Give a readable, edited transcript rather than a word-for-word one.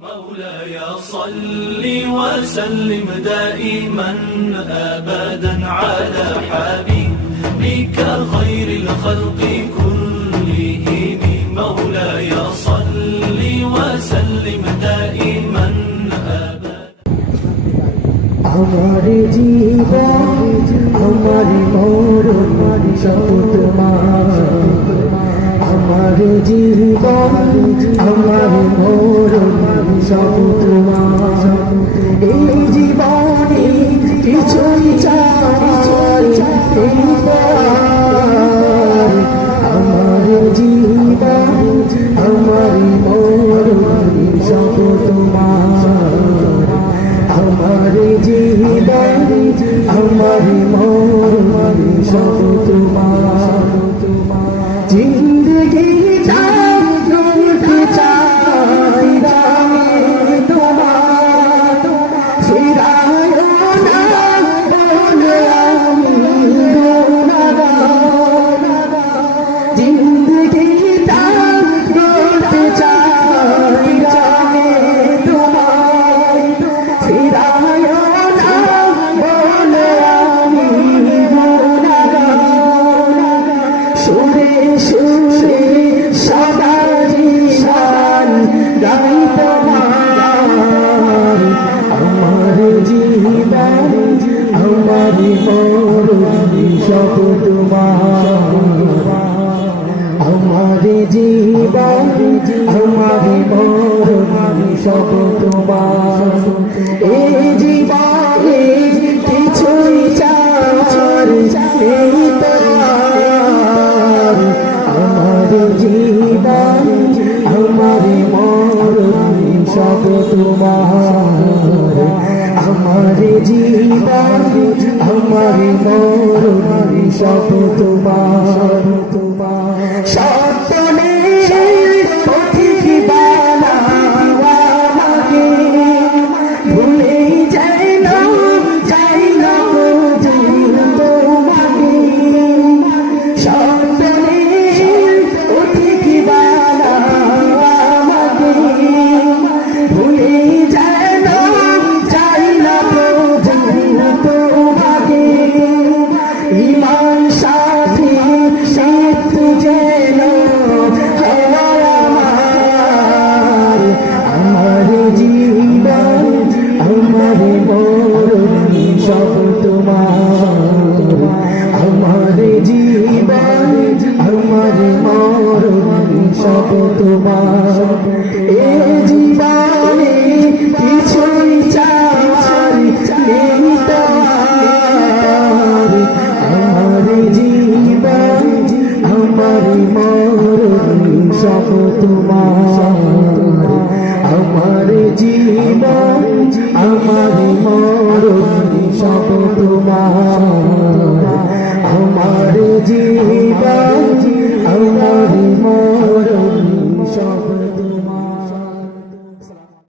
مولاي صل وسلم دائما أبدا على حبيبك خير الخلق كلهم مولاي صل وسلم دائما أبدا আমার জীবন আমার মরণ সব তোমার আমার জীবন আমার মরণ সব তোমার এই জীবনে কিছুই চাই আমার জীবন আমার মরণ সব তোমার আমার জীবন আমার মরণ সব তোমার জিন্দগি চাইতে চাই আমি তোমার ফিরায় না বলে আমি গুনাহগার জিন্দগি চাইতে চাই আমি তোমার ফিরায় না বলে আমি গুনাহগার সুরে সুরে সদা জীবন গাই তোমার আমার জীবন আমার মরণ সব তোমার আমার জীবন আমার মরণ সব তোমার এই জীবনে কিছুই চার নেই তোমার আমার জীবন আমার মরণ সব তোমার আমার জীবন আমার মরণ সব তোমার সপনে পথিক বানাওয়া আমাকে ভুলে যাই না তোমাকে সপনে পথিক বানাওয়া আমাকে ভুলে যাই না তোমাকে ইমান সাথী সাথ যেন আমার জীবন আমার মরণ সব তোমার আমার জীবন আমার মরণ সব তোমার এ জীবনে কিছুই চাই নেই তোমার আমার জীবন আমার মরণ সব তোমার আমার জীবন আমার মরণ সব তোমার